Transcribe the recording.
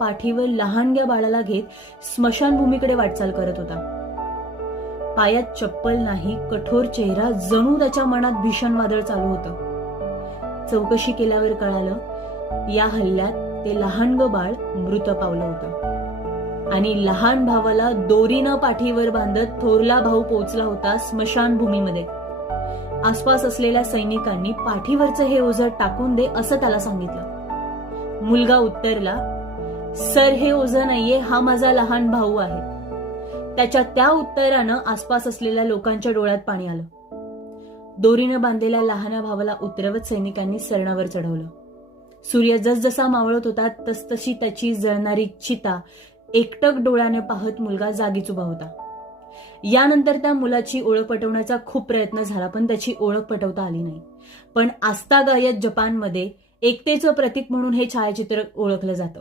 पाठीवर लहानग्या बाळाला घेत स्मशानभूमीकडे वाटचाल करत होता. पायात चप्पल नाही, कठोर चेहरा, जणू त्याच्या मनात भीषण वादळ चालू होतं. चौकशी केल्यावर कळालं, या हल्ल्यात ते लहानगं बाळ मृत पावलं होतं आणि लहान भावाला दोरीनं पाठीवर बांधत थोरला भाऊ पोहोचला होता स्मशानभूमीमध्ये. आसपास असलेल्या सैनिकांनी पाठीवरचं हे ओझं टाकून दे असं त्याला सांगितलं. मुलगा उत्तरला, सर हे ओझं नाहीये, हा माझा लहान भाऊ आहे. त्याच्या त्या उत्तरानं आसपास असलेल्या लोकांच्या डोळ्यात पाणी आलं. दोरीनं बांधलेल्या लहान भावाला उतरवत सैनिकांनी सरणावर चढवलं. सूर्य जसजसा मावळत होता तसतशी त्याची जळणारी चिता एकटक डोळ्याने पाहत मुलगा जागीच उभा होता. यानंतर त्या मुलाची ओळख पटवण्याचा खूप प्रयत्न झाला, पण त्याची ओळख पटवता आली नाही. पण आस्तागायत जपानमध्ये एकतेचं प्रतीक म्हणून हे छायाचित्र ओळखलं जातं.